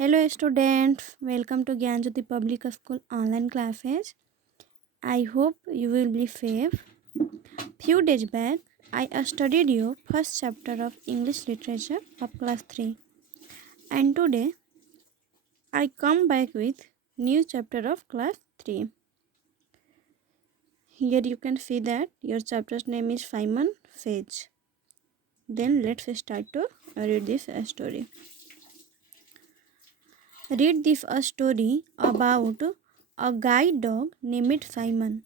Hello students, welcome to Gyanjyoti Public School online classes. I hope you will be safe. Few days back, I studied your first chapter of English literature of class 3, and today I come back with new chapter of class 3. Here you can see that your chapter's name is Simon Sage. Then let's start to read this story. Read this story about a guide dog named Simon.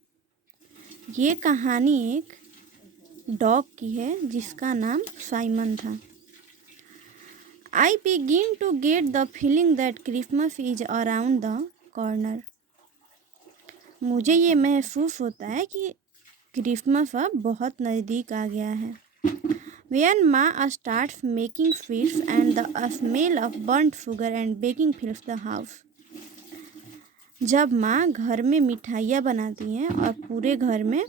ये कहानी एक dog की है जिसका नाम Simon था। I begin to get the feeling that Christmas is around the corner. मुझे ये महसूस होता है कि क्रिसमस अब बहुत नज़दीक आ गया है। When Ma starts making sweets and the smell of burnt sugar and baking fills the house. जब माँ घर में मिठाइयाँ बनाती हैं और पूरे घर में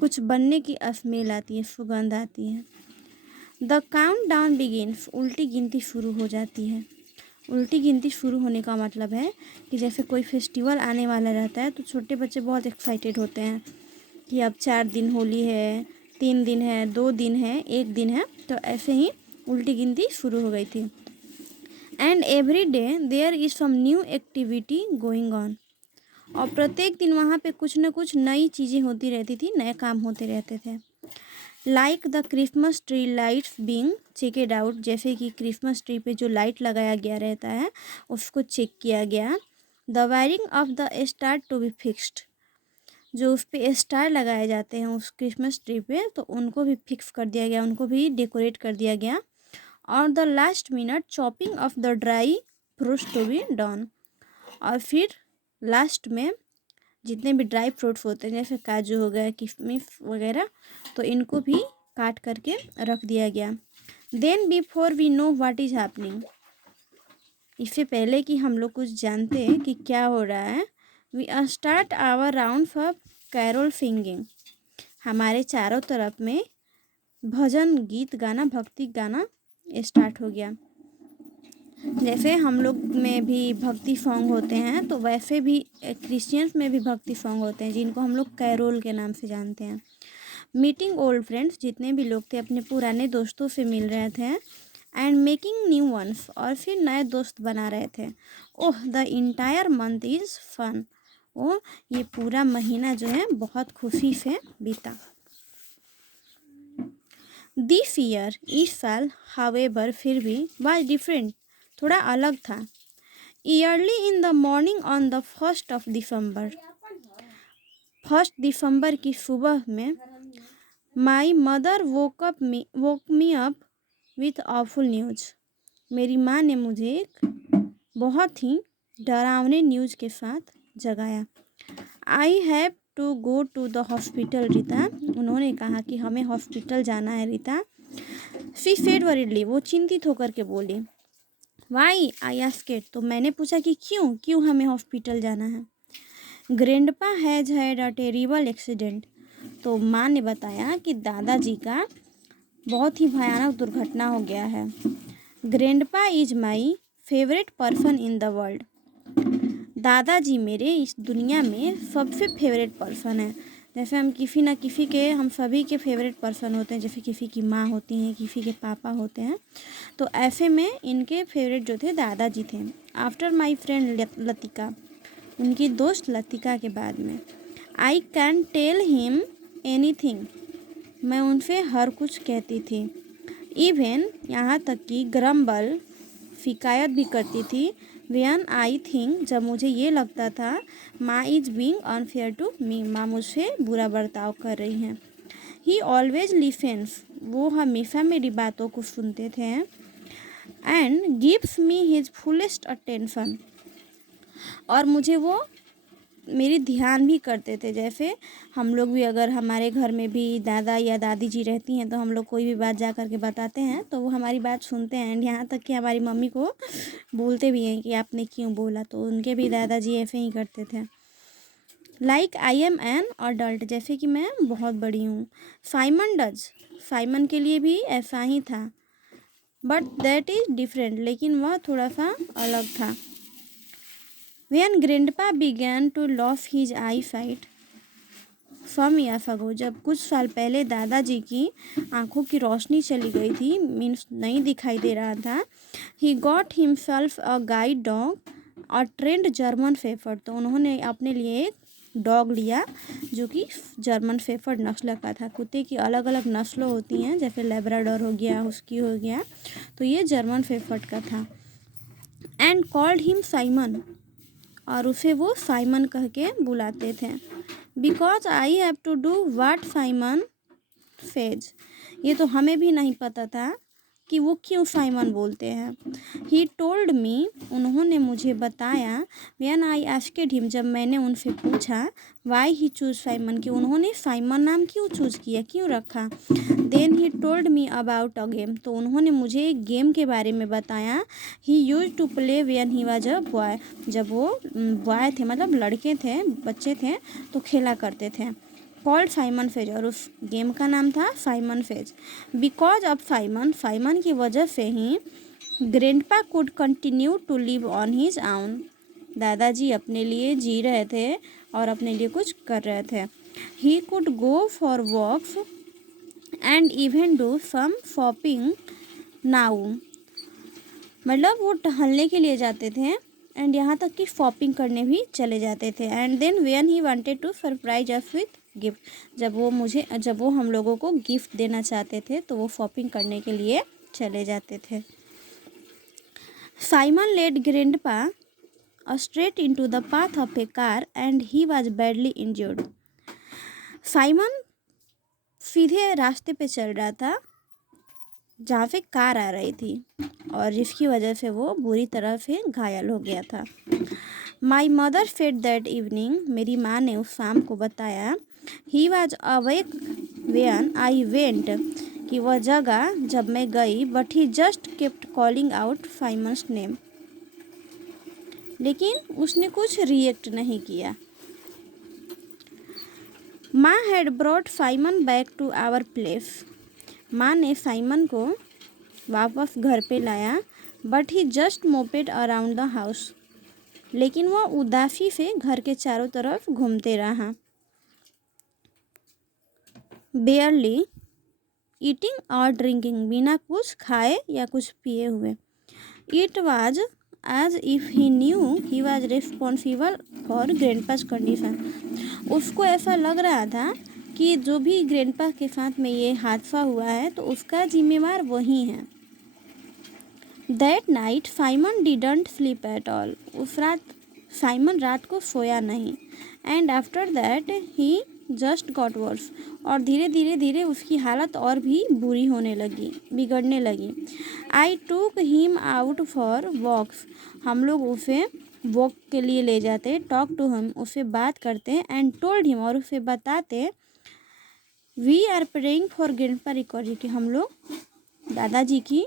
कुछ बनने की स्मेल आती है, सुगंध आती है। द काउंट डाउन बिगिन्स, उल्टी गिनती शुरू हो जाती है। उल्टी गिनती शुरू होने का मतलब है कि जैसे कोई फेस्टिवल आने वाला रहता है तो छोटे बच्चे बहुत एक्साइटेड होते हैं कि अब 4 दिन होली है, 3 दिन है, 2 दिन है, 1 दिन है। तो ऐसे ही उल्टी गिनती शुरू हो गई थी। And every day there is some new activity going on. और प्रत्येक दिन वहाँ पे कुछ न कुछ नई चीज़ें होती रहती थी, नए काम होते रहते थे। Like the Christmas tree lights being checked out, जैसे कि क्रिसमस ट्री पे जो लाइट लगाया गया रहता है उसको चेक किया गया। The wiring of the star to be fixed, जो उस पे स्टार लगाए जाते हैं उस क्रिसमस ट्री पे, तो उनको भी फिक्स कर दिया गया, उनको भी डेकोरेट कर दिया गया। और the last minute chopping of the dry fruits to be done, और फिर लास्ट में जितने भी ड्राई फ्रूट्स होते हैं जैसे काजू हो गया, किशमिश वगैरह, तो इनको भी काट करके रख दिया गया। Then before we know what is happening, इससे पहले कि हम लोग कुछ जानते हैं कि क्या हो रहा है, we start our round for carol singing. हमारे चारों तरफ में भजन गीत गाना, भक्ति गाना स्टार्ट हो गया। जैसे हम लोग में भी भक्ति सॉन्ग होते हैं तो वैसे भी क्रिश्चियंस में भी भक्ति सॉन्ग होते हैं जिनको हम लोग कैरोल के नाम से जानते हैं। मीटिंग ओल्ड फ्रेंड्स, जितने भी लोग थे अपने पुराने दोस्तों से मिल रहे थे। एंड मेकिंग न्यू वंस, और फिर नए दोस्त बना रहे थे। Oh the entire month is fun, ओ ये पूरा महीना जो है बहुत खुशी से बीता। दिस ईयर, इस साल, हावेवर फिर भी, वाज डिफरेंट, थोड़ा अलग था। Yearly in the morning on the 1st of December, 1 दिसंबर की सुबह में, my mother woke me up with awful news, मेरी माँ ने मुझे एक बहुत ही डरावने न्यूज़ के साथ जगाया। I have to go to the hospital Rita, उन्होंने कहा कि हमें हॉस्पिटल जाना है रीता। शी सेड वरीडली, वो चिंतित होकर के बोली। वाई आई आस्क्ड, तो मैंने पूछा कि क्यों हमें हॉस्पिटल जाना है। Grandpa has had a terrible accident, तो माँ ने बताया कि दादाजी का बहुत ही भयानक दुर्घटना हो गया है। Grandpa is my favourite person in the world, दादाजी मेरे इस दुनिया में सबसे फेवरेट पर्सन है। जैसे हम सभी के फेवरेट पर्सन होते हैं, जैसे किसी की माँ होती हैं, किसी के पापा होते हैं, तो ऐसे में इनके फेवरेट जो थे दादाजी थे। आफ्टर माई फ्रेंड लतिका, उनकी दोस्त लतिका के बाद में। I can tell him anything, मैं उनसे हर कुछ कहती थी। इवन यहाँ तक कि ग्रम्बल, शिकायत भी करती थी। व्हेन आई थिंक, जब मुझे ये लगता था, माँ is being unfair to me, माँ मुझसे बुरा बर्ताव कर रही हैं। ही ऑलवेज लिसन्स, वो हमेशा मेरी बातों को सुनते थे। And gives me his fullest attention, और मुझे वो मेरी ध्यान भी करते थे। जैसे हम लोग भी, अगर हमारे घर में भी दादा या दादी जी रहती हैं तो हम लोग कोई भी बात जा कर के बताते हैं तो वो हमारी बात सुनते हैं। एंड यहाँ तक कि हमारी मम्मी को बोलते भी हैं कि आपने क्यों बोला, तो उनके भी दादाजी ऐसे ही करते थे। Like I am an adult, जैसे कि मैं बहुत बड़ी हूँ। साइमन डज, साइमन के लिए भी ऐसा ही था। बट दैट इज डिफरेंट, लेकिन वह थोड़ा सा अलग था। When grandpa began to lose his eyesight some years ago, जब कुछ साल पहले दादाजी की आंखों की रोशनी चली गई थी, मीन्स नहीं दिखाई दे रहा था। He got himself a guide dog, a trend German shepherd, तो उन्होंने अपने लिए एक डॉग लिया जो कि जर्मन शेफर्ड नस्ल का था। कुत्ते की अलग अलग नस्लें होती हैं, जैसे लेब्राडोर हो गया, हुस्की हो गया, तो ये जर्मन शेफर्ड का था। एंड कॉल्ड हिम साइमन, और उसे वो साइमन कह के बुलाते थे। Because I have to do what Simon says, ये तो हमें भी नहीं पता था कि वो क्यों साइमन बोलते हैं। ही टोल्ड मी, उन्होंने मुझे बताया। व्हेन आई आस्क्ड हिम, जब मैंने उनसे पूछा वाई ही चूज साइमन, कि उन्होंने साइमन नाम क्यों चूज किया, क्यों रखा। Then he told me about a game, तो उन्होंने मुझे एक गेम के बारे में बताया। He use to play when he was a boy, जब वो बॉय थे, मतलब लड़के थे, बच्चे थे, तो खेला करते थे। कॉल्ड साइमन फेज, और उस गेम का नाम था Simon says. Because of Simon, Simon की वजह से ही grandpa could continue to live on his own, दादाजी अपने लिए जी रहे थे और अपने लिए कुछ कर रहे थे। He could go for walks and even do some shopping now, मतलब वो टहलने के लिए जाते थे एंड यहाँ तक कि शॉपिंग करने भी चले जाते थे। And then when he wanted to surprise us with gift, जब वो हम लोगों को गिफ्ट देना चाहते थे तो वो शॉपिंग करने के लिए चले जाते थे। Simon led grandpa straight into the path of a car and he was badly injured. Simon सीधे रास्ते पे चल रहा था जहाँ पे कार आ रही थी, और जिसकी वजह से वो बुरी तरह से घायल हो गया था। My mother said that evening, मेरी माँ ने उस शाम को बताया। He was awake when I went, कि वह जगह जब मैं गई, but he just kept calling out Simon's name, लेकिन उसने कुछ रिएक्ट नहीं किया। माँ had brought Simon back to our place, माँ ने साइमन को वापस घर पे लाया। But he just moped around the house, लेकिन वह उदासी से घर के चारों तरफ घूमते रहा। बेयरली ईटिंग और ड्रिंकिंग, बिना कुछ खाए या कुछ पिए हुए। It was as if he knew he was responsible for grandpa's condition, उसको ऐसा लग रहा था कि जो भी ग्रैंडपा के साथ में ये हादसा हुआ है तो उसका जिम्मेवार वही है। That night Simon didn't sleep at all, उस रात साइमन रात को सोया नहीं। And after that he just got verse, और धीरे धीरे उसकी हालत और भी बुरी होने लगी, बिगड़ने लगी। आई टूक हिम आउट फॉर वॉक्स, हम लोग उसे वॉक के लिए ले जाते। टॉक टू हिम, उससे बात करते। एंड टोल्ड हिम, और उसे बताते। We are praying for grandpa recovery, कि हम लोग दादाजी की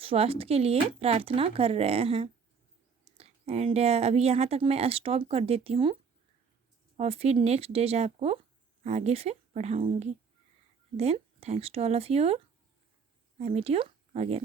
स्वास्थ्य के लिए प्रार्थना कर रहे हैं। एंड अभी यहाँ तक मैं स्टॉप कर देती हूँ और फिर नेक्स्ट डे आपको आगे से पढ़ाऊँगी। Then thanks to all of you, I meet you again.